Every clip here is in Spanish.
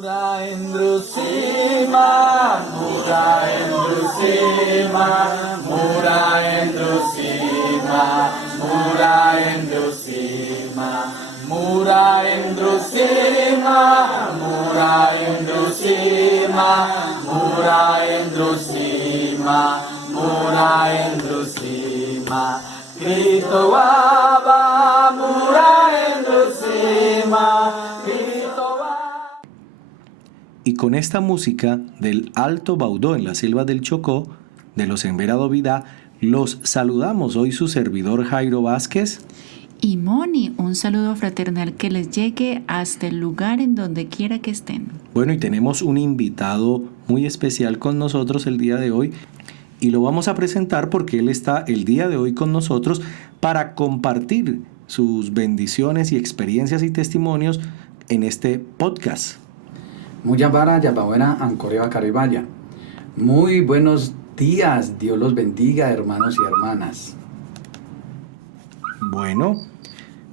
Muraendrusima, Muraendrusima, Muraendrusima, Muraendrusima, Muraendrusima, Muraendrusima, Muraendrusima, Muraendrusima, Cristo Baba, Muraendrusima, Cristo Baba. Y con esta música del Alto Baudó en la selva del Chocó, de los Embera Dovida, los saludamos hoy su servidor Jairo Vázquez. Y Moni, un saludo fraternal que les llegue hasta el lugar en donde quiera que estén. Bueno, y tenemos un invitado muy especial con nosotros el día de hoy y lo vamos a presentar porque él está el día de hoy con nosotros para compartir sus bendiciones y experiencias y testimonios en este podcast. Muyabara, Yababuena, Ancoreba, Caribaya. Muy buenos días, Dios los bendiga, hermanos y hermanas. Bueno,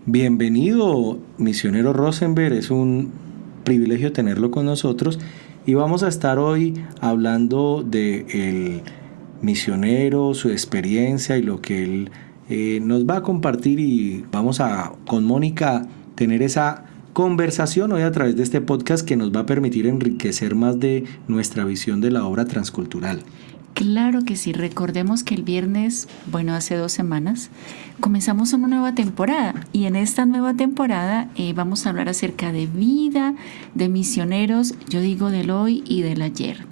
bienvenido, misionero Rosenberg, es un privilegio tenerlo con nosotros y vamos a estar hoy hablando del misionero, su experiencia y lo que él nos va a compartir, y vamos a, con Mónica, tener esa conversación hoy a través de este podcast que nos va a permitir enriquecer más de nuestra visión de la obra transcultural. Claro que sí, recordemos que el viernes, hace 2 semanas, comenzamos una nueva temporada y en esta nueva temporada vamos a hablar acerca de vida, de misioneros, yo digo del hoy y del ayer.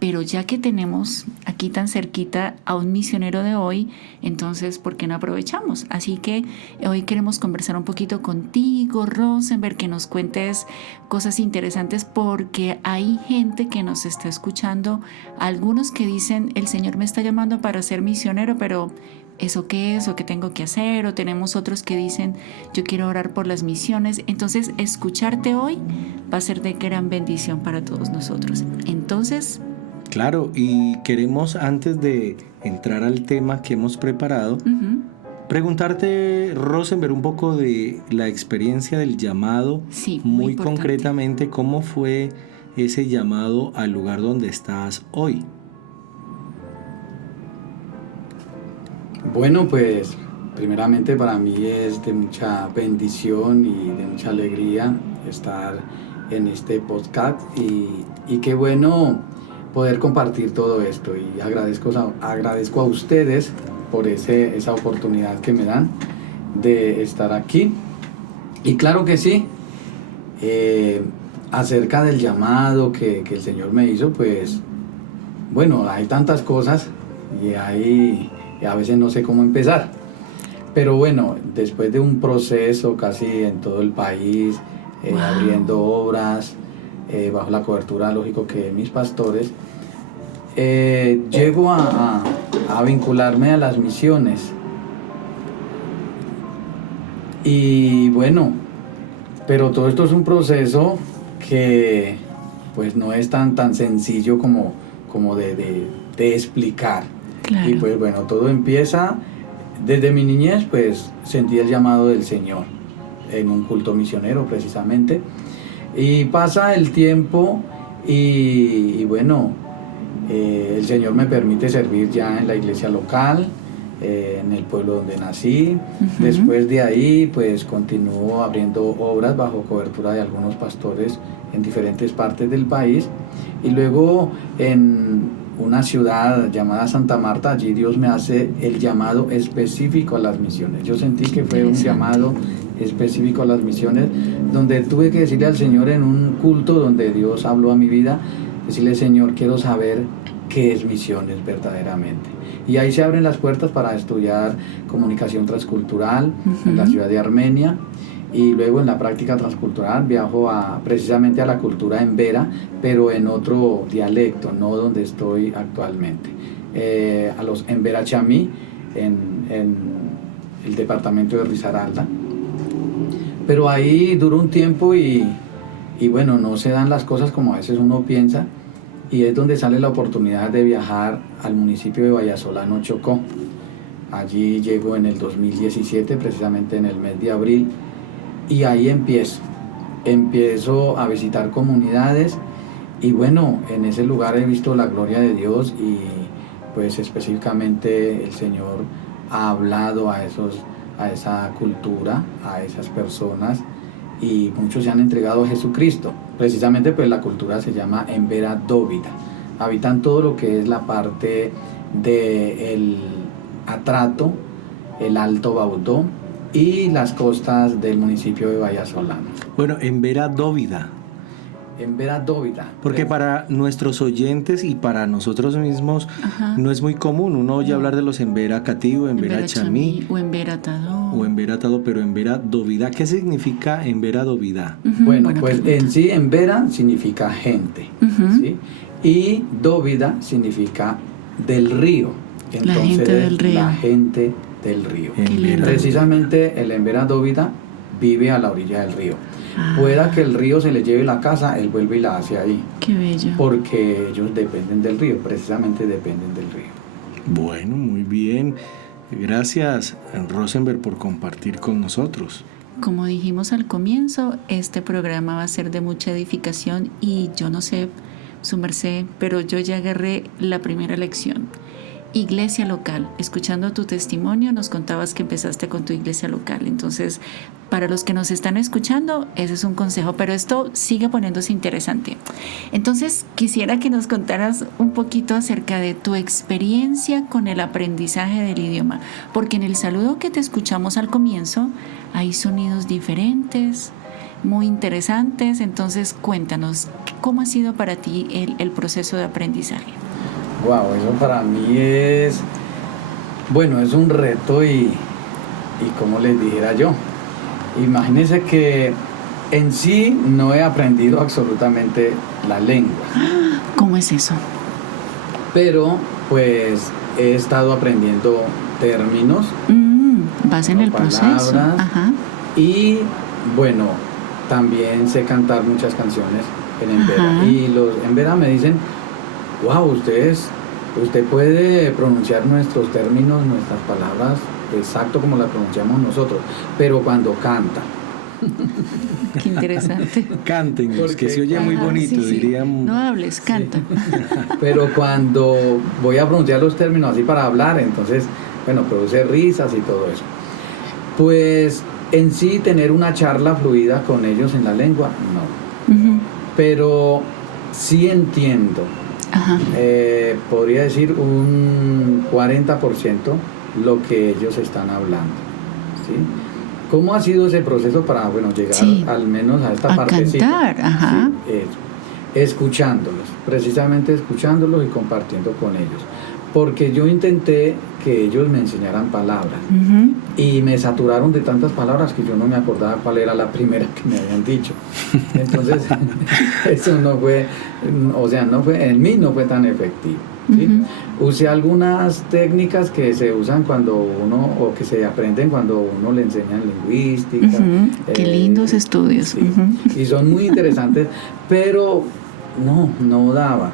Pero ya que tenemos aquí tan cerquita a un misionero de hoy, entonces, ¿por qué no aprovechamos? Así que hoy queremos conversar un poquito contigo, Rosenberg, que nos cuentes cosas interesantes porque hay gente que nos está escuchando, algunos que dicen, el Señor me está llamando para ser misionero, pero ¿eso qué es? ¿O qué tengo que hacer? O tenemos otros que dicen, yo quiero orar por las misiones. Entonces, escucharte hoy va a ser de gran bendición para todos nosotros. Entonces, claro, y queremos, antes de entrar al tema que hemos preparado, preguntarte, Rosenberg, un poco de la experiencia del llamado. Sí, muy importante. concretamente, ¿cómo fue ese llamado al lugar donde estás hoy? Bueno, pues primeramente para mí es de mucha bendición y de mucha alegría estar en este podcast y qué bueno poder compartir todo esto, y agradezco a ustedes por esa oportunidad que me dan de estar aquí. Y claro que sí, acerca del llamado que el Señor me hizo, pues bueno, hay tantas cosas y a veces no sé cómo empezar, pero bueno, después de un proceso casi en todo el país, abriendo obras, bajo la cobertura, lógico, que de mis pastores, llego a vincularme a las misiones. Y bueno, pero todo esto es un proceso que pues no es tan sencillo como de explicar. claro. Y pues bueno, todo empieza desde mi niñez, pues sentí el llamado del Señor en un culto misionero precisamente, y pasa el tiempo y bueno, el Señor me permite servir ya en la iglesia local, en el pueblo donde nací. Después de ahí pues continúo abriendo obras bajo cobertura de algunos pastores en diferentes partes del país, y luego en una ciudad llamada Santa Marta, allí Dios me hace el llamado específico a las misiones. Yo sentí que fue un llamado específico a las misiones, donde tuve que decirle al Señor en un culto donde Dios habló a mi vida, decirle: Señor, quiero saber qué es misiones verdaderamente. Y ahí se abren las puertas para estudiar comunicación transcultural en la ciudad de Armenia. Y luego en la práctica transcultural viajo precisamente a la cultura embera, pero en otro dialecto, no donde estoy actualmente, a los embera chamí en el departamento de Risaralda. Pero ahí duró un tiempo y bueno, no se dan las cosas como a veces uno piensa, y es donde sale la oportunidad de viajar al municipio de Vallasolano, Chocó. Allí llego en el 2017, precisamente en el mes de abril, y ahí empiezo. empiezo a visitar comunidades y bueno, en ese lugar he visto la gloria de Dios y pues específicamente el Señor ha hablado a esa cultura, a esas personas y muchos se han entregado a Jesucristo. Precisamente pues la cultura se llama Embera Dóvida. Habitan todo lo que es la parte del Atrato, el Alto Baudó y las costas del municipio de Vallasolano. Bueno, Embera Dóvida. Embera Dóvida. Porque para nuestros oyentes y para nosotros mismos Ajá. no es muy común. Uno oye hablar de los Embera Cativo, Embera Chamí o Embera Tadó. o Embera Tado, pero Embera Dóvida. ¿Qué significa Embera Dóvida? Ujú, Bueno, buena pues pregunta. en sí Embera significa gente, Ujú. ¿sí? Y Dóvida significa del río. La gente del río. La gente del río. Qué lindo. Embera. Precisamente el Embera Dóvida vive a la orilla del río. Ah, Pueda que el río se le lleve la casa, él vuelve y la hace ahí, qué bello. porque ellos dependen del río, precisamente dependen del río. Bueno, muy bien. Gracias, Rosenberg, por compartir con nosotros. Como dijimos al comienzo, este programa va a ser de mucha edificación y yo no sé, su merced, pero yo ya agarré la primera lección. Iglesia local. Escuchando tu testimonio, nos contabas que empezaste con tu iglesia local. Entonces, para los que nos están escuchando, ese es un consejo, pero esto sigue poniéndose interesante. Entonces, quisiera que nos contaras un poquito acerca de tu experiencia con el aprendizaje del idioma, porque en el saludo que te escuchamos al comienzo, hay sonidos diferentes, muy interesantes. Entonces, cuéntanos, ¿cómo ha sido para ti el proceso de aprendizaje? Wow, eso para mí es, bueno, es un reto y como les dijera yo, imagínense que en sí no he aprendido absolutamente la lengua, ¿Cómo es eso? pero pues he estado aprendiendo términos Vas en o el proceso. palabras. Ajá. y bueno, también sé cantar muchas canciones en Embera. Ajá. Y los Embera me dicen, wow, usted puede pronunciar nuestros términos, nuestras palabras, exacto como las pronunciamos nosotros, pero cuando canta. Qué interesante. Cántenos, Porque- que se oye muy Ajá, bonito, sí, sí. dirían. No hables, canta. Pero cuando voy a pronunciar los términos así para hablar, entonces, bueno, produce risas y todo eso. Pues en sí tener una charla fluida con ellos en la lengua, no. Ujú. Pero sí entiendo, Ajá. podría decir un 40% lo que ellos están hablando, ¿sí? ¿Cómo ha sido ese proceso para, bueno, llegar Sí. al menos a esta A partecita? cantar, ajá. Sí, eso. Escuchándolos, precisamente escuchándolos y compartiendo con ellos. Porque yo intenté que ellos me enseñaran palabras Ujú. y me saturaron de tantas palabras que yo no me acordaba cuál era la primera que me habían dicho. Entonces, eso no fue, o sea, en mí no fue tan efectivo, ¿sí? Ujú. Usé algunas técnicas que se usan cuando uno, o que se aprenden cuando uno le enseñan lingüística. Ujú. Qué lindos estudios. Sí, Ujú. y son muy interesantes, pero no daba.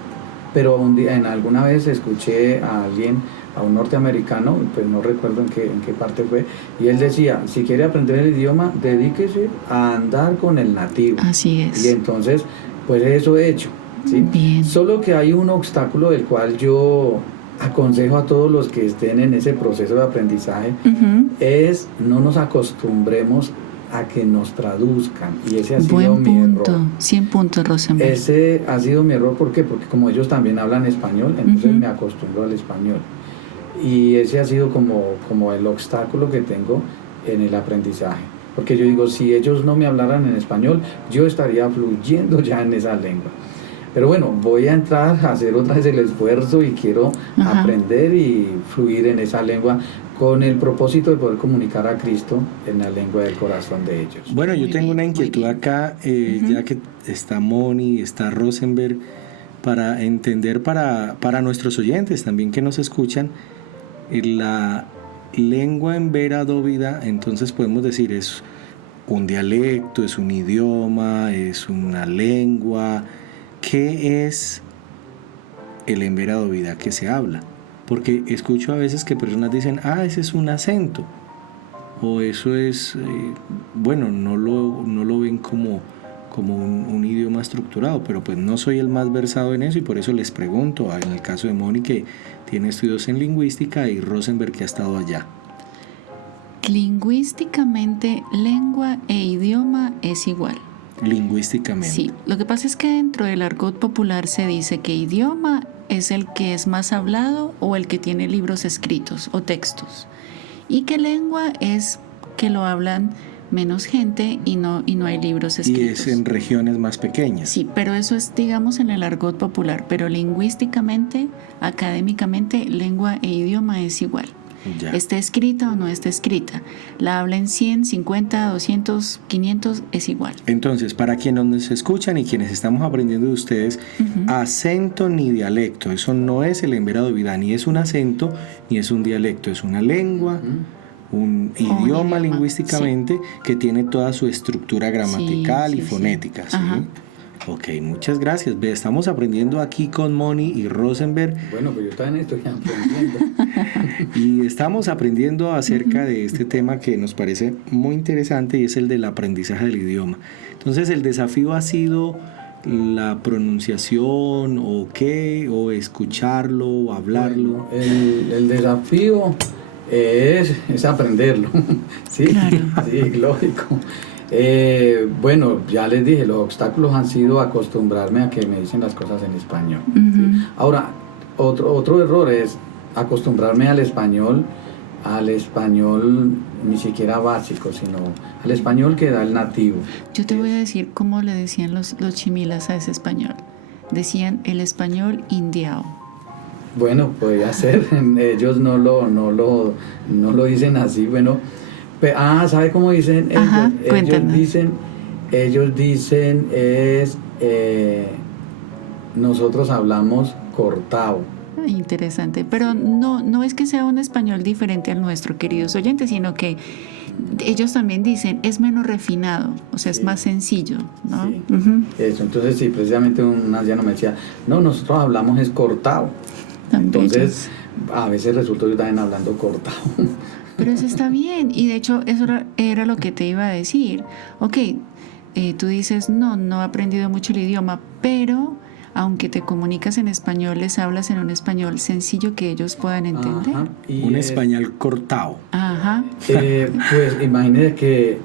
Pero un día, alguna vez escuché a alguien, a un norteamericano, pues no recuerdo en qué parte fue, y él decía, si quiere aprender el idioma, dedíquese a andar con el nativo. Así es. Y entonces, pues eso he hecho, ¿sí? Bien. Solo que hay un obstáculo del cual yo aconsejo a todos los que estén en ese proceso de aprendizaje, Ujú. es no nos acostumbremos a que nos traduzcan. Y ese ha sido Buen mi punto. error. 100 puntos, Rosenberg. Ese ha sido mi error, ¿por qué? Porque como ellos también hablan español, entonces Ujú. me acostumbro al español. Y ese ha sido como el obstáculo que tengo en el aprendizaje. Porque yo digo, si ellos no me hablaran en español, yo estaría fluyendo ya en esa lengua. Pero bueno, voy a entrar a hacer otra vez el esfuerzo y quiero Ajá. aprender y fluir en esa lengua con el propósito de poder comunicar a Cristo en la lengua del corazón de ellos. Bueno, yo Muy tengo bien, una muy inquietud bien. acá, Ujú. ya que está Moni, está Rosenberg, para entender para nuestros oyentes también que nos escuchan, la lengua Embera Dóvida, entonces podemos decir, es un dialecto, es un idioma, es una lengua. ¿Qué es el Embera Dóvida que se habla? Porque escucho a veces que personas dicen, ese es un acento, o eso es, bueno, no lo ven como como un idioma estructurado, pero pues no soy el más versado en eso y por eso les pregunto, en el caso de Moni, que tiene estudios en lingüística, y Rosenberg, que ha estado allá. Lingüísticamente, lengua e idioma es igual. Lingüísticamente. Sí, lo que pasa es que dentro del argot popular se dice que idioma es el que es más hablado o el que tiene libros escritos o textos, y que lengua es que lo hablan menos gente y no hay libros escritos. Y es en regiones más pequeñas. Sí, pero eso es, digamos, en el argot popular, pero lingüísticamente, académicamente, lengua e idioma es igual. Ya. Esté escrita o no esté escrita. La hablen 100, 50, 200, 500, es igual. Entonces, para quienes nos escuchan y quienes estamos aprendiendo de ustedes, acento ni dialecto, eso no es el Embera Dovida, ni es un acento ni es un dialecto, es una lengua, un idioma lingüísticamente que tiene toda su estructura gramatical y fonética. ¿Sí? Ok, muchas gracias. Estamos aprendiendo aquí con Moni y Rosenberg. Bueno, pues yo también estoy aprendiendo. Y estamos aprendiendo acerca de este tema que nos parece muy interesante, y es el del aprendizaje del idioma. Entonces, el desafío ha sido la pronunciación, o qué, o escucharlo, o hablarlo. Bueno, el desafío es aprenderlo. Sí, Claro. Sí, lógico. Bueno, ya les dije, los obstáculos han sido acostumbrarme a que me dicen las cosas en español. ¿Sí? Ahora, otro error es acostumbrarme al español ni siquiera básico, sino al español que da el nativo. Yo te voy a decir cómo le decían los chimilas a ese español. Decían el español indiao. Bueno, podría ser. Ellos no lo dicen así. Bueno, ¿sabe cómo dicen? Ajá, Ellos dicen nosotros hablamos cortado. Interesante, pero no es que sea un español diferente al nuestro, queridos oyentes, sino que ellos también dicen es menos refinado, o sea, es más sencillo, ¿no? Sí. Eso, entonces sí, precisamente un anciano me decía, no, nosotros hablamos es cortado. Entonces, a veces resulta yo también hablando cortado. Pero eso está bien, y de hecho eso era lo que te iba a decir. Ok, tú dices, no he aprendido mucho el idioma, pero aunque te comunicas en español, les hablas en un español sencillo que ellos puedan entender. Ajá, Un español cortado. Ajá. Pues imagínese que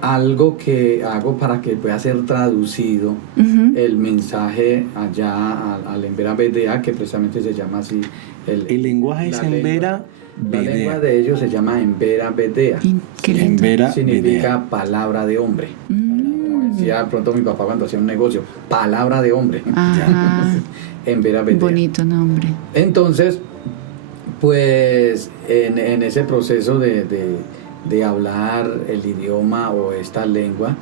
algo que hago para que pueda ser traducido el mensaje allá al Embera Bedea, que precisamente se llama así. El lenguaje es Embera La Bedea. lengua de ellos se llama Embera Bedea. Qué lindo. Embera Significa Bedea. palabra de hombre. Como decía pronto mi papá cuando hacía un negocio, palabra de hombre. Ajá. Embera Bedea. Bonito nombre. Entonces, pues en ese proceso de hablar el idioma o esta lengua,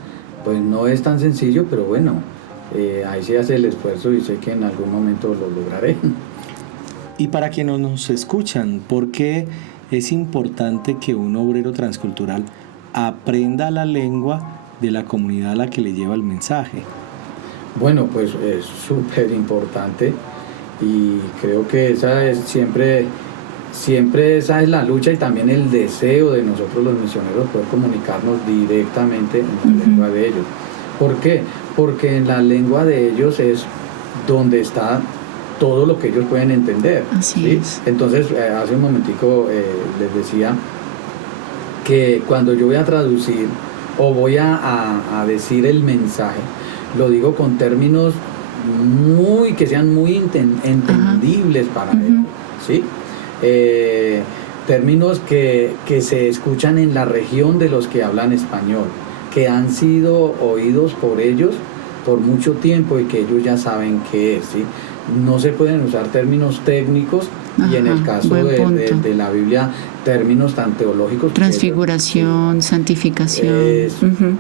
pues no es tan sencillo, pero bueno, ahí se hace el esfuerzo y sé que en algún momento lo lograré. Y para quienes nos escuchan, ¿por qué es importante que un obrero transcultural aprenda la lengua de la comunidad a la que le lleva el mensaje? Bueno, pues es súper importante y creo que esa es siempre esa es la lucha y también el deseo de nosotros los misioneros poder comunicarnos directamente en la lengua de ellos. ¿Por qué? Porque en la lengua de ellos es donde está todo lo que ellos pueden entender. Así es. Entonces, hace un momentico les decía que cuando yo voy a traducir o voy a decir el mensaje, lo digo con términos que sean muy entendibles para ellos, ¿sí? Términos que se escuchan en la región de los que hablan español, que han sido oídos por ellos por mucho tiempo y que ellos ya saben qué es, ¿sí? No se pueden usar términos técnicos y en el caso de la Biblia, términos tan teológicos. Transfiguración, santificación.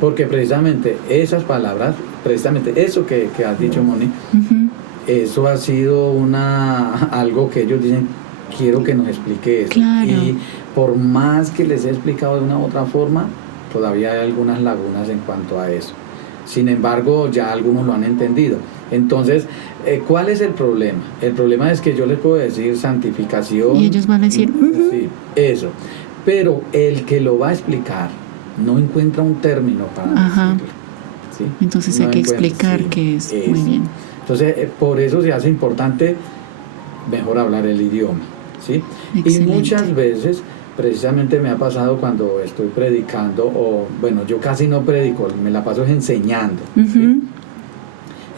Porque precisamente esas palabras, precisamente eso que has dicho, Moni, eso ha sido algo que ellos dicen, quiero que nos explique eso. Claro. Y por más que les he explicado de una u otra forma, todavía hay algunas lagunas en cuanto a eso. Sin embargo, ya algunos lo han entendido. Entonces, ¿cuál es el problema? El problema es que yo les puedo decir santificación. Y ellos van a decir, sí, eso. Pero el que lo va a explicar no encuentra un término para decirlo. ¿sí? Entonces No hay que encuentra, explicar sí, qué es. eso. Muy bien. Entonces, por eso se hace importante mejor hablar el idioma, ¿sí? Excelente. Y muchas veces, precisamente me ha pasado cuando estoy predicando, o bueno, yo casi no predico, me la paso enseñando, ¿sí? Ujú.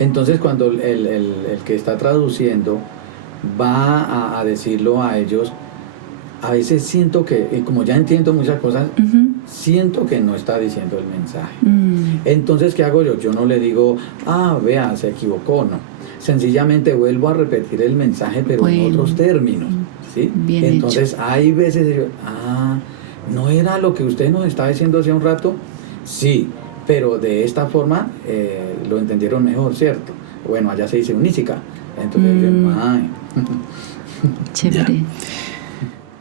Entonces, cuando el que está traduciendo va a decirlo a ellos, a veces siento que, y como ya entiendo muchas cosas, Ujú. siento que no está diciendo el mensaje. Mm. Entonces, ¿qué hago yo? Yo no le digo, vea, se equivocó, no. Sencillamente vuelvo a repetir el mensaje, pero en Bueno. otros términos, ¿sí? Bien Entonces, hay veces, yo, ¿no era lo que usted nos estaba diciendo hace un rato? Sí, pero de esta forma lo entendieron mejor, ¿cierto? Bueno, allá se dice unísica. Entonces, yo, ay. Chévere.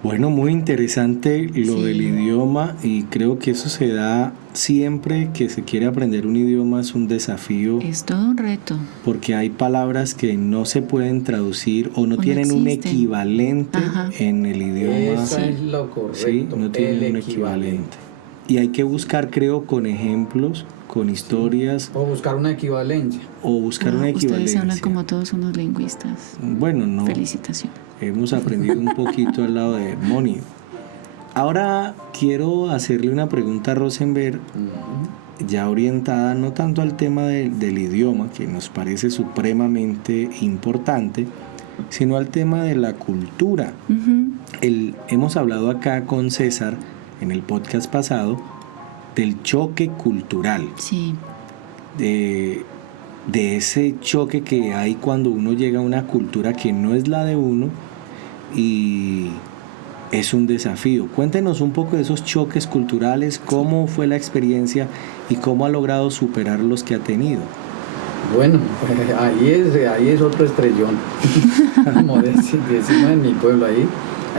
Bueno, muy interesante lo Sí. del idioma y creo que eso se da siempre que se quiere aprender un idioma, es un desafío Es todo un reto. porque hay palabras que no se pueden traducir o no O no tienen un existen. equivalente Ajá. en el idioma. Eso Sí. es lo correcto, Sí, no tienen el un equivalente. Y hay que buscar, creo, con ejemplos, con historias O buscar una equivalencia. o buscar Wow, una ustedes equivalencia. hablan como todos unos lingüistas. Bueno, no. Felicitaciones. Hemos aprendido un poquito al lado de Moni. Ahora quiero hacerle una pregunta a Rosenberg, ya orientada no tanto al tema del idioma, que nos parece supremamente importante, sino al tema de la cultura. Ujú. Hemos hablado acá con César en el podcast pasado del choque cultural, Sí. de ese choque que hay cuando uno llega a una cultura que no es la de uno y es un desafío. Cuéntenos un poco de esos choques culturales, cómo fue la experiencia y cómo ha logrado superar los que ha tenido. Bueno, pues ahí es otro estrellón. Como decimos en mi pueblo, ahí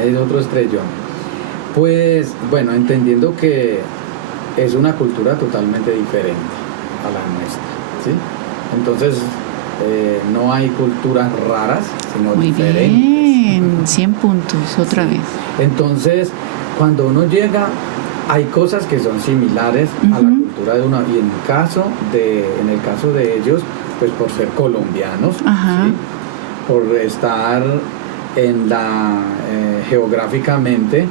es otro estrellón. Pues bueno, entendiendo que es una cultura totalmente diferente a la nuestra, ¿sí? Entonces, no hay culturas raras, sino Muy diferentes. bien. 100 puntos, otra vez. Entonces, cuando uno llega, hay cosas que son similares a la Ujú. cultura de uno. Y en el caso de ellos, pues por ser colombianos, Ajá. ¿sí? Por estar geográficamente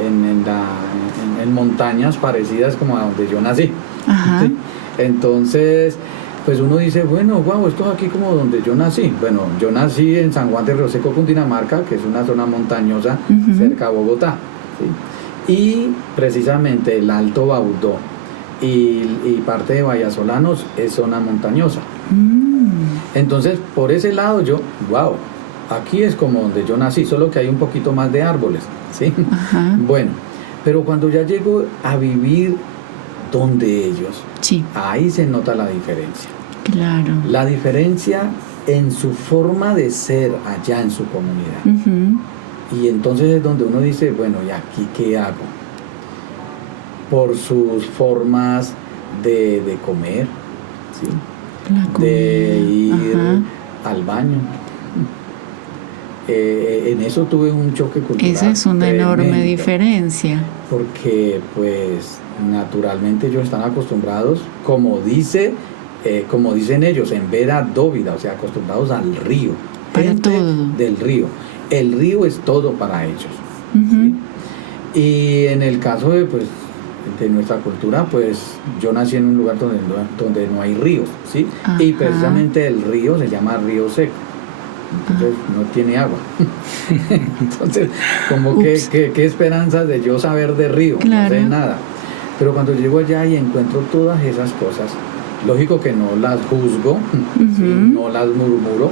en montañas parecidas como a donde yo nací. Ajá. ¿Sí? Entonces, pues uno dice, bueno, wow, esto es aquí como donde yo nací. Bueno, yo nací en San Juan de Río Seco, Cundinamarca, que es una zona montañosa Ujú. cerca de Bogotá, ¿sí? Y precisamente el Alto Baudó y parte de Vallasolanos es zona montañosa. Mm. Entonces, por ese lado yo, wow, aquí es como donde yo nací, solo que hay un poquito más de árboles, ¿sí? Ajá. Bueno, pero cuando ya llego a vivir donde ellos, Sí, ahí se nota la diferencia. claro. La diferencia en su forma de ser allá en su comunidad. Ujú. Y entonces es donde uno dice, bueno, ¿y aquí qué hago? Por sus formas de comer, ¿sí? La comida. De ir Ajá. al baño. En eso tuve un choque cultural. Esa es una enorme tremendo, diferencia. porque pues naturalmente ellos están acostumbrados, como dicen ellos, en vera dóvida, o sea, acostumbrados al río. Para Gente todo. del río. El río es todo para ellos. Ujú. ¿Sí? Y en el caso de nuestra cultura, pues yo nací en un lugar donde no hay ríos, ¿sí? Y Ajá. precisamente el río se llama río seco. Entonces no tiene agua. Entonces, como que Ups. qué esperanza de yo saber de río, Claro. no sé nada. Pero cuando llego allá y encuentro todas esas cosas, lógico que no las juzgo, ¿sí? Ujú. No las murmuro,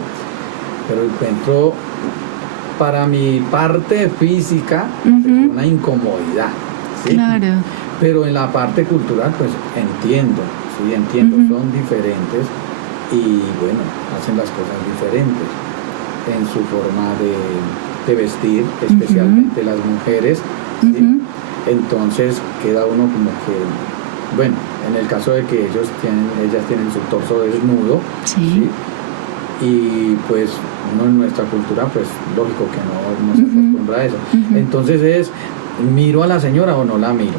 pero encuentro para mi parte física Ujú. una incomodidad, ¿sí? Claro. Pero en la parte cultural, pues entiendo, sí, entiendo, Ujú. son diferentes y bueno, hacen las cosas diferentes en su forma de vestir, especialmente las mujeres, ¿sí? Ujú. Entonces queda uno como que, bueno, en el caso de que ellas tienen su torso desnudo, Sí. ¿sí? Y pues uno en nuestra cultura, pues lógico que no se Ujú. acostumbra a eso. Ujú. Entonces ¿miro a la señora o no la miro?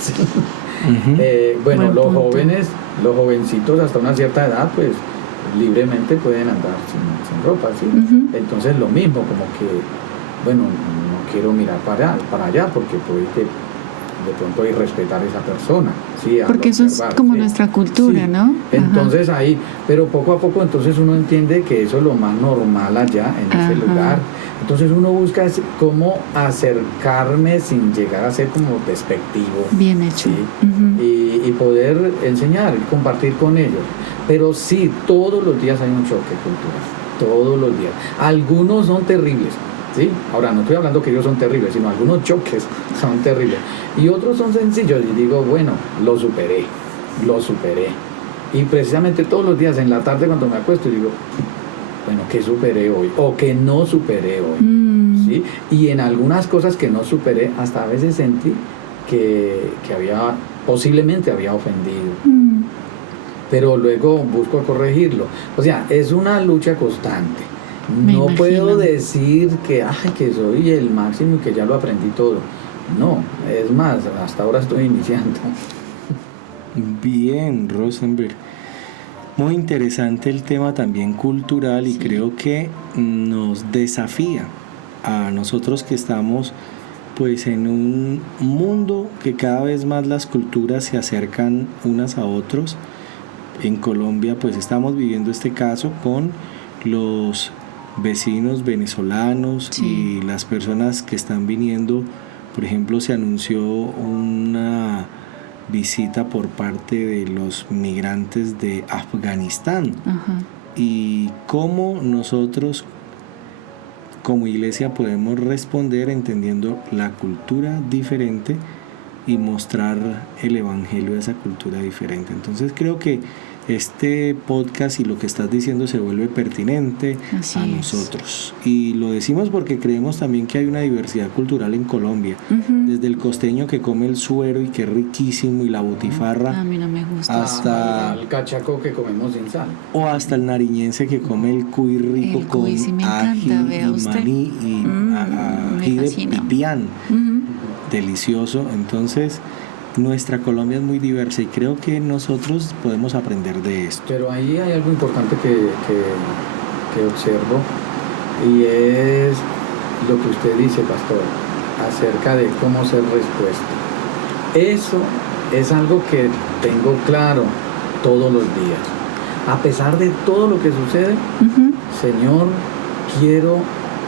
Sí. Ujú. Bueno, Buen los punto. jóvenes Los jovencitos hasta una cierta edad, pues libremente pueden andar sin ropa, ¿sí? Ujú. Entonces lo mismo, como que, bueno, no quiero mirar para allá porque puede que de pronto irrespetar a esa persona, ¿sí? Al Porque eso es observar, como ¿sí? nuestra cultura, Sí. ¿no? Ajá. Entonces ahí, pero poco a poco entonces uno entiende que eso es lo más normal allá en ese Ajá. lugar. Entonces uno busca cómo acercarme sin llegar a ser como despectivo. Bien hecho. Sí. Ujú. Y poder enseñar, compartir con ellos. Pero sí, todos los días hay un choque cultural, todos los días. Algunos son terribles, ¿sí? Ahora, no estoy hablando que ellos son terribles, sino algunos choques son terribles. Y otros son sencillos y digo, bueno, lo superé. Y precisamente todos los días en la tarde cuando me acuesto digo, bueno, ¿qué superé hoy? O que no superé hoy. Mm. ¿Sí? Y en algunas cosas que no superé, hasta a veces sentí que posiblemente había ofendido. Mm. Pero luego busco corregirlo. O sea, es una lucha constante. Me No imagino. puedo decir que soy el máximo y que ya lo aprendí todo. No, es más, hasta ahora estoy iniciando. Bien, Rosenberg. Muy interesante el tema también cultural y Sí. creo que nos desafía a nosotros que estamos pues en un mundo que cada vez más las culturas se acercan unas a otros. En Colombia pues estamos viviendo este caso con los vecinos venezolanos Sí. y las personas que están viniendo. Por ejemplo, se anunció una visita por parte de los migrantes de Afganistán Ajá. y cómo nosotros como iglesia podemos responder entendiendo la cultura diferente y mostrar el evangelio de esa cultura diferente. Entonces creo que este podcast y lo que estás diciendo se vuelve pertinente Así a es. nosotros. Y lo decimos porque creemos también que hay una diversidad cultural en Colombia. Ujú. Desde el costeño que come el suero y que es riquísimo y la A butifarra, mí no me gusta. hasta El cachaco que comemos sin sal. o hasta el nariñense que come el cuy rico El con cuy sí me ají encanta, vea y usted. maní y Me ají de fascina. pipián. Ujú. Delicioso. Entonces nuestra Colombia es muy diversa y creo que nosotros podemos aprender de esto. Pero ahí hay algo importante que observo y es lo que usted dice, pastor, acerca de cómo ser respuesta. Eso es algo que tengo claro todos los días. A pesar de todo lo que sucede, Ujú. Señor, quiero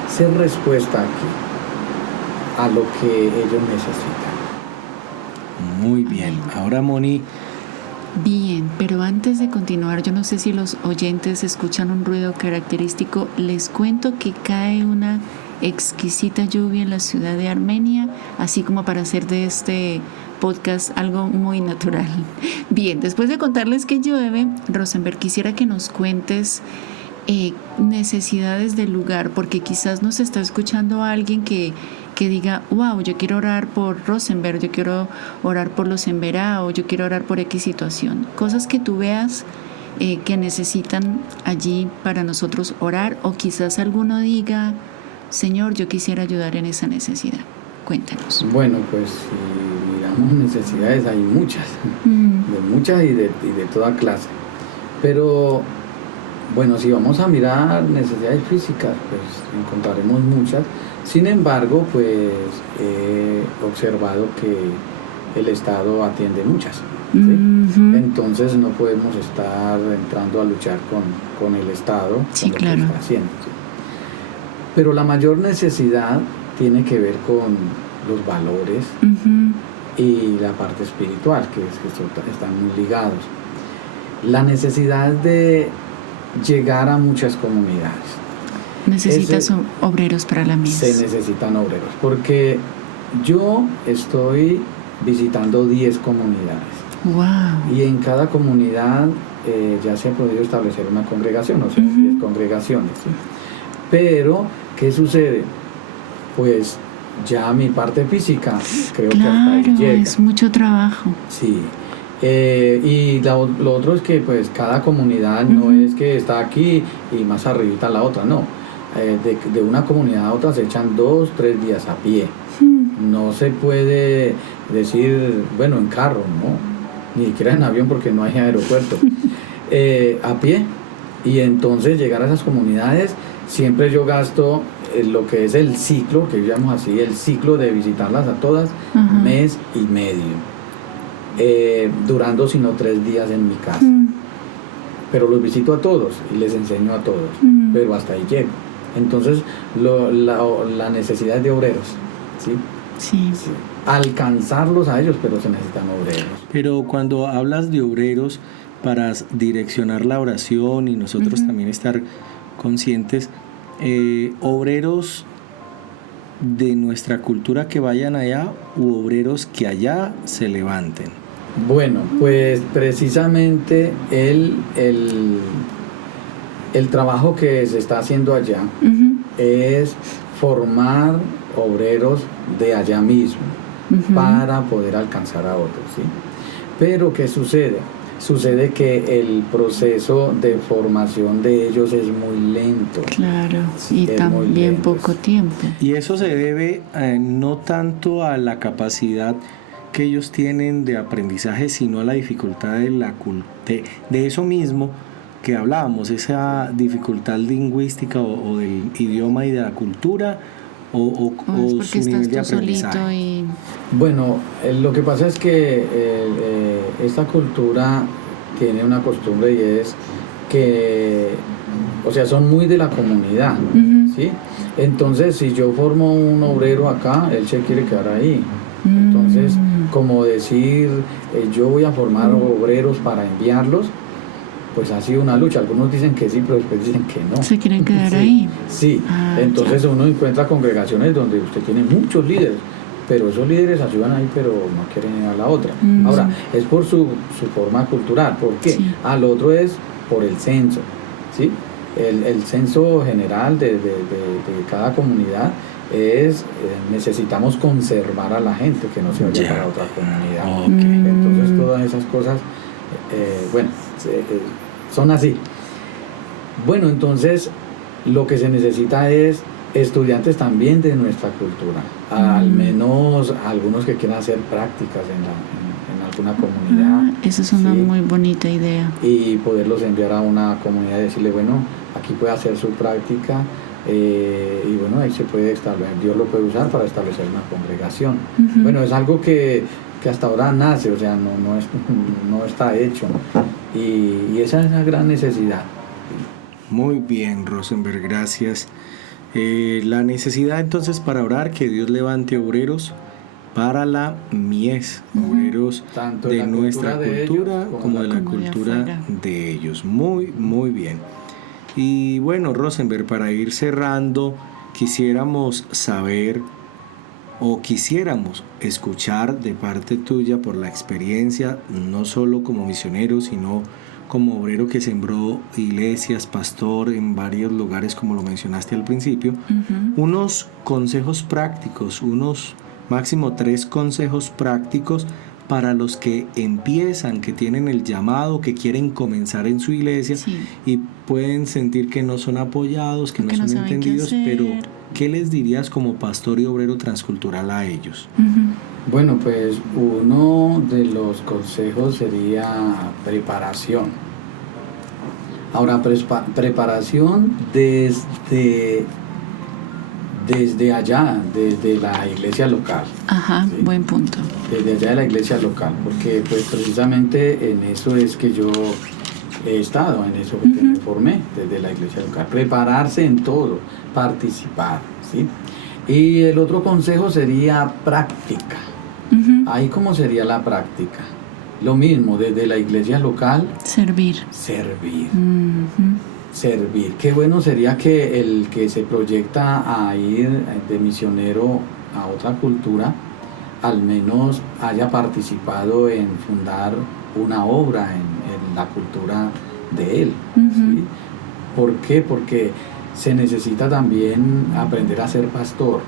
ser respuesta aquí a lo que ellos necesitan. Muy bien. Ahora, Moni, Bien, pero antes de continuar, yo no sé si los oyentes escuchan un ruido característico. Les cuento que cae una exquisita lluvia en la ciudad de Armenia, así como para hacer de este podcast algo muy natural. Bien, después de contarles que llueve, Rosenberg, quisiera que nos cuentes necesidades del lugar, porque quizás nos está escuchando alguien que diga, wow, yo quiero orar por Rosenberg, yo quiero orar por los Emberá, yo quiero orar por X situación. Cosas que tú veas que necesitan allí para nosotros orar, o quizás alguno diga, Señor, yo quisiera ayudar en esa necesidad. Cuéntanos. Bueno, pues si miramos necesidades hay muchas, Mm, de muchas y de toda clase. Pero bueno, si vamos a mirar necesidades físicas, pues encontraremos muchas. Sin embargo, pues he observado que el Estado atiende muchas, ¿sí? ujú. Entonces no podemos estar entrando a luchar con el Estado, Sí, con lo que claro. está haciendo, ¿sí? Pero la mayor necesidad tiene que ver con los valores Ujú. y la parte espiritual, que están muy ligados. La necesidad de llegar a muchas comunidades. Necesitas obreros para la Se mies. necesitan obreros, porque yo estoy visitando 10 comunidades Wow. y en cada comunidad ya se ha podido establecer una congregación, o sea, Ujú. 10 congregaciones, ¿sí? Pero, ¿qué sucede? Pues ya mi parte física creo que hasta ahí Claro, llega. es mucho trabajo. Sí. Y lo otro es que pues cada comunidad no Ujú. es que está aquí y más arribita la otra, no. De una comunidad a otra se echan 2-3 días a pie. Mm, No se puede decir, bueno, en carro, ni siquiera en avión porque no hay aeropuerto, a pie. Y entonces llegar a esas comunidades, siempre yo gasto lo que es el ciclo, que llamamos así, el ciclo de visitarlas a todas, Ajá. mes y medio, durando sino 3 días en mi casa. Pero los visito a todos y les enseño a todos, pero hasta ahí llego. Entonces la necesidad de obreros, ¿sí? Sí. Sí. Alcanzarlos a ellos, pero se necesitan obreros. Pero cuando hablas de obreros, para direccionar la oración y nosotros también estar conscientes, obreros de nuestra cultura que vayan allá u obreros que allá se levanten. Bueno, pues precisamente el trabajo que se está haciendo allá Ujú, es formar obreros de allá mismo ujú. para poder alcanzar a otros, ¿sí? Pero ¿qué sucede? Sucede que el proceso de formación de ellos es muy lento. Claro, Sí, y es muy también lento, poco sí. tiempo. Y eso se debe no tanto a la capacidad que ellos tienen de aprendizaje, sino a la dificultad de eso mismo que hablábamos, esa dificultad lingüística o del idioma y de la cultura, o O es porque su nivel de estás tú solito aprendizaje. y... Bueno, lo que pasa es que esta cultura tiene una costumbre y es que, o sea, son muy de la comunidad, Ujú. ¿sí? Entonces, si yo formo un obrero acá, él se quiere quedar ahí. Entonces, como decir, yo voy a formar obreros para enviarlos, pues ha sido una lucha. Algunos dicen que sí, pero después dicen que no. ¿Se quieren quedar Sí, ahí? sí. Ah, Entonces ya. uno encuentra congregaciones donde usted tiene muchos líderes, pero esos líderes ayudan ahí, pero no quieren ir a la otra. Ahora, es por su forma cultural. ¿Por qué? Sí. Al otro es por el censo, ¿sí? El censo general de cada comunidad es, necesitamos conservar a la gente, que no se vaya Ya. para otra comunidad. Ok. Entonces todas esas cosas, bueno, son así. Bueno, entonces lo que se necesita es estudiantes también de nuestra cultura, al menos algunos que quieran hacer prácticas en alguna comunidad. Esa es una Sí. muy bonita idea. Y poderlos enviar a una comunidad y decirle, bueno, aquí puede hacer su práctica, y bueno, ahí se puede establecer, Dios lo puede usar para establecer una congregación. Ujú. Bueno, es algo que hasta ahora nace, o sea, no está hecho, y esa es la gran necesidad. Muy bien, Rosenberg, gracias. La necesidad entonces para orar, que Dios levante obreros para la mies, obreros Tanto de la nuestra cultura de cultura ellos como de la como de cultura afuera. de ellos. Muy, muy bien. Y bueno, Rosenberg, para ir cerrando, quisiéramos saber o quisiéramos escuchar de parte tuya por la experiencia, no solo como misionero, sino como obrero que sembró iglesias, pastor en varios lugares como lo mencionaste al principio, Ujú. unos consejos prácticos, unos máximo 3 consejos prácticos para los que empiezan, que tienen el llamado, que quieren comenzar en su iglesia Sí. y pueden sentir que no son apoyados, que no Que no son saben qué entendidos, hacer. pero ¿qué les dirías como pastor y obrero transcultural a ellos? Ujú. Bueno, pues uno de los consejos sería preparación. Ahora, preparación desde allá, desde la iglesia local. Ajá, Sí. buen punto. Desde allá de la iglesia local, porque pues precisamente en eso es que yo he estado, en eso que me formé, desde la iglesia local. Prepararse en todo, participar, ¿sí? Y el otro consejo sería práctica. Ujú. Ahí, ¿cómo sería la práctica? Lo mismo, desde la iglesia local, Servir. servir. Ujú. Servir. Qué bueno sería que el que se proyecta a ir de misionero a otra cultura, al menos haya participado en fundar una obra en la cultura de él. Ujú. ¿Sí? ¿Por qué? Porque se necesita también aprender a ser pastor.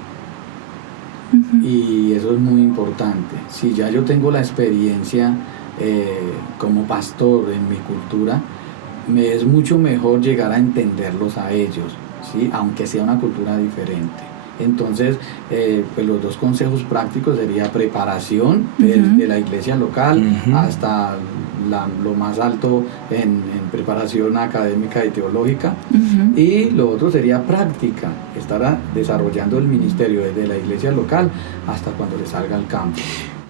Ujú. Y eso es muy importante. Si ya yo tengo la experiencia como pastor en mi cultura, me es mucho mejor llegar a entenderlos a ellos, ¿sí? Aunque sea una cultura diferente. Entonces, pues los dos consejos prácticos sería preparación desde la iglesia local hasta lo más alto en preparación académica y teológica. Y lo otro sería práctica, estar desarrollando el ministerio desde la iglesia local hasta cuando le salga al campo.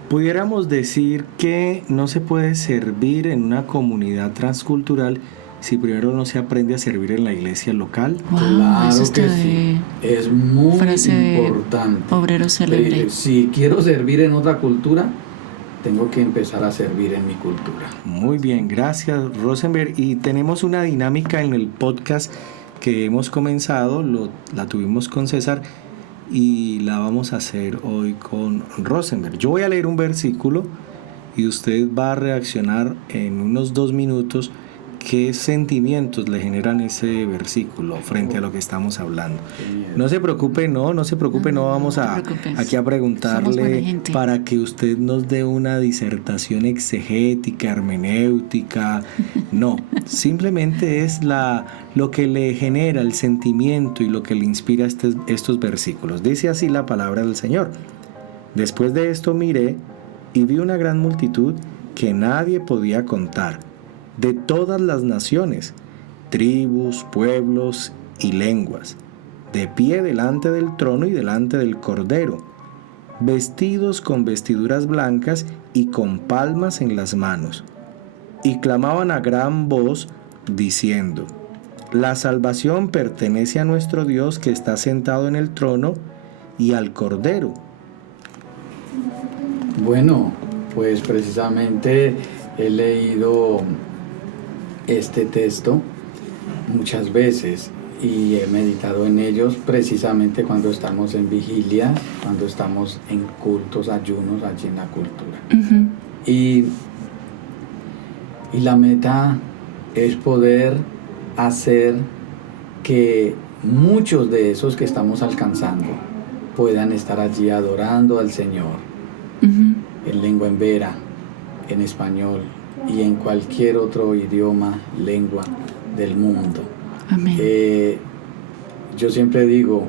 Pudiéramos decir que no se puede servir en una comunidad transcultural si primero no se aprende a servir en la iglesia local. Wow, Claro eso que está sí, de es muy frase importante. obrero célebre. Si quiero servir en otra cultura, tengo que empezar a servir en mi cultura. Muy bien, gracias Rosenberg. Y tenemos una dinámica en el podcast que hemos comenzado, la tuvimos con César y la vamos a hacer hoy con Rosenberg. Yo voy a leer un versículo y usted va a reaccionar en unos 2 minutos qué sentimientos le generan ese versículo frente a lo que estamos hablando. No se preocupe, no vamos No te preocupes. aquí a Somos buena preguntarle gente. para que usted nos dé una disertación exegética, hermenéutica. No, simplemente es lo que le genera el sentimiento y lo que le inspira estos versículos. Dice así la palabra del Señor. Después de esto miré y vi una gran multitud que nadie podía contar, de todas las naciones, tribus, pueblos y lenguas, de pie delante del trono y delante del Cordero, vestidos con vestiduras blancas y con palmas en las manos, y clamaban a gran voz, diciendo: La salvación pertenece a nuestro Dios que está sentado en el trono y al Cordero. Bueno, pues precisamente he leído este texto muchas veces y he meditado en ellos precisamente cuando estamos en vigilia, cuando estamos en cultos, ayunos allí en la cultura. Y la meta es poder hacer que muchos de esos que estamos alcanzando puedan estar allí adorando al Señor en lengua embera, en español y en cualquier otro idioma, lengua del mundo. Amén. Yo siempre digo,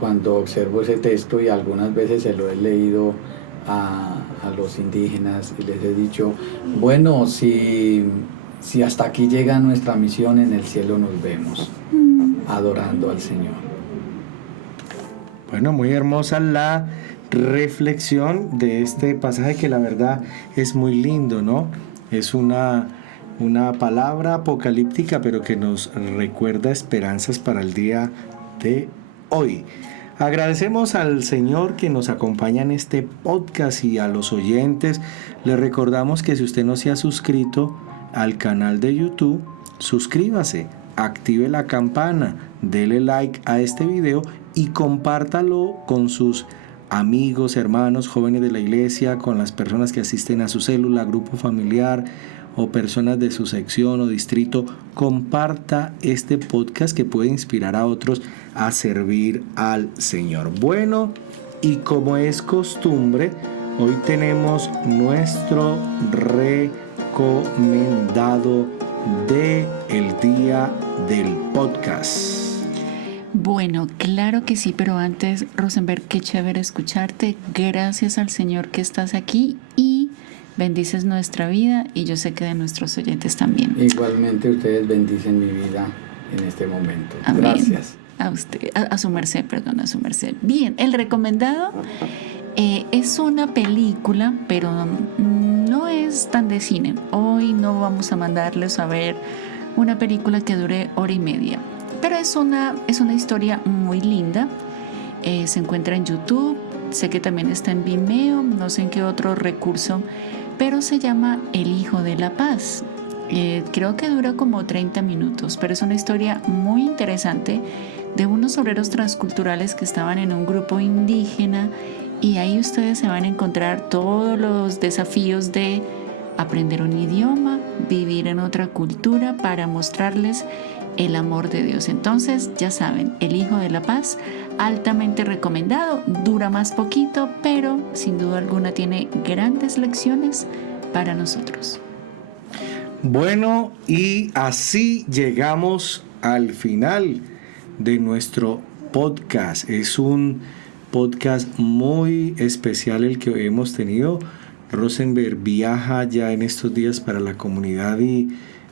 cuando observo ese texto, y algunas veces se lo he leído a los indígenas y les he dicho, bueno, si hasta aquí llega nuestra misión, en el cielo nos vemos adorando al Señor. Bueno, muy hermosa la reflexión de este pasaje, que la verdad es muy lindo, ¿no? Es una palabra apocalíptica, pero que nos recuerda esperanzas para el día de hoy. Agradecemos al Señor que nos acompaña en este podcast y a los oyentes. Les recordamos que si usted no se ha suscrito al canal de YouTube, suscríbase, active la campana, dele like a este video y compártalo con sus amigos, hermanos, jóvenes de la iglesia, con las personas que asisten a su célula, grupo familiar o personas de su sección o distrito. Comparta este podcast que puede inspirar a otros a servir al Señor. Bueno, y como es costumbre, hoy tenemos nuestro recomendado del día del podcast. Bueno, claro que sí, pero antes, Rosenberg, qué chévere escucharte. Gracias al Señor que estás aquí y bendices nuestra vida, y yo sé que de nuestros oyentes también. Igualmente ustedes bendicen mi vida en este momento. Amén. Gracias. A usted, a su merced, perdón, a su merced. Bien, el recomendado es una película, pero no es tan de cine. Hoy no vamos a mandarles a ver una película que dure 1:30. Pero es una historia muy linda. Se encuentra en YouTube, sé que también está en Vimeo, no sé en qué otro recurso, pero se llama El Hijo de la Paz. Creo que dura como 30 minutos, pero es una historia muy interesante de unos obreros transculturales que estaban en un grupo indígena, y ahí ustedes se van a encontrar todos los desafíos de aprender un idioma, vivir en otra cultura para mostrarles el amor de Dios. Entonces, ya saben, El Hijo de la Paz, altamente recomendado. Dura más poquito, pero sin duda alguna tiene grandes lecciones para nosotros. Bueno, y así llegamos al final de nuestro podcast. Es un podcast muy especial el que hemos tenido. Rosenberg viaja ya en estos días para la comunidad y,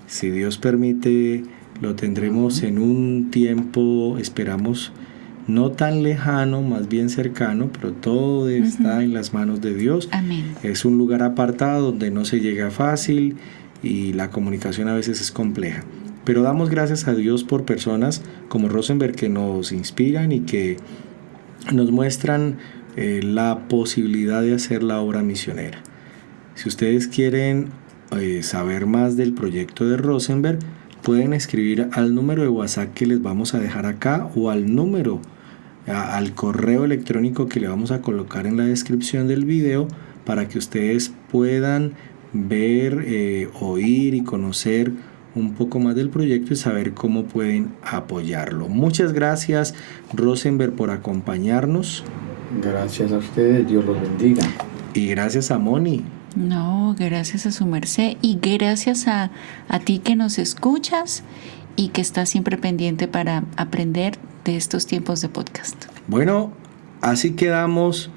si Dios permite, lo tendremos en un tiempo, esperamos, no tan lejano, más bien cercano, pero todo está en las manos de Dios. Amén. Es un lugar apartado donde no se llega fácil y la comunicación a veces es compleja. Pero damos gracias a Dios por personas como Rosenberg que nos inspiran y que nos muestran la posibilidad de hacer la obra misionera. Si ustedes quieren saber más del proyecto de Rosenberg, pueden escribir al número de WhatsApp que les vamos a dejar acá o al correo electrónico que le vamos a colocar en la descripción del video para que ustedes puedan ver, oír y conocer un poco más del proyecto y saber cómo pueden apoyarlo. Muchas gracias, Rosenberg, por acompañarnos. Gracias a ustedes, Dios los bendiga. Y gracias a Moni. No, gracias a su merced y gracias a ti que nos escuchas y que estás siempre pendiente para aprender de estos tiempos de podcast. Bueno, así quedamos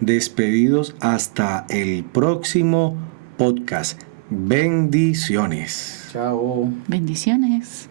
despedidos hasta el próximo podcast. Bendiciones. Chao. Bendiciones.